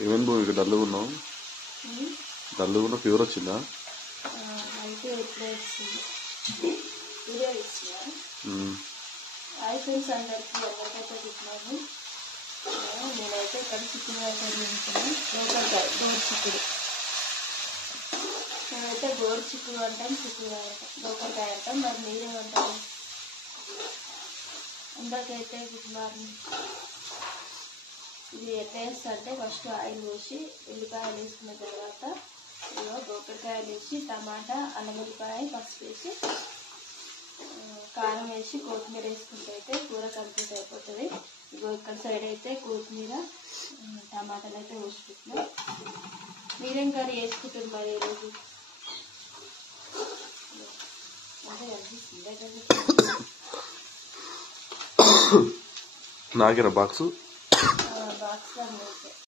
ఏమైంది భూమి ఇక డల్గా ఉన్నావు? డల్గా ఉన్న ఫీవర్ వచ్చిందా? అయితే ఎప్పుడే వచ్చింది. ఇదే ఇచ్చిన హాయ్ ఫ్రెండ్స్ అందరికీ ఎవరికైతే తిన్నాను. నేనైతే ఇక్కడ చిక్కుడుకాయ తింటున్నాను. గోరు చిక్కుడు మేమైతే గోరు చిక్కుడు అంటాం, చిక్కుడుకాయ అంటాం, గోకరకాయ అంటాం. మరి మీరేమంటారు? అందరికైతే గుడ్ మార్నింగ్. ఇది ఎట్లా వేస్తా అంటే ఫస్ట్ ఆయిల్ పోసి ఉల్లిపాయలు వేసుకున్న తర్వాత గోకరకాయలు వేసి టమాటా, అల్లం ఉల్లిపాయ, పసుపు వేసి కారం వేసి కొత్తిమీర వేసుకుంటే అయితే కూర కంప్లీట్ అయిపోతుంది. ఇక్కడ సైడ్ అయితే కొత్తిమీర టమాటాలు అయితే వేసుకుంటున్నాం. మీరేం కర్రీ వేసుకుంటారు మరి ఈరోజు? అంటే నాకేనా బాక్స్? బాక్స్లో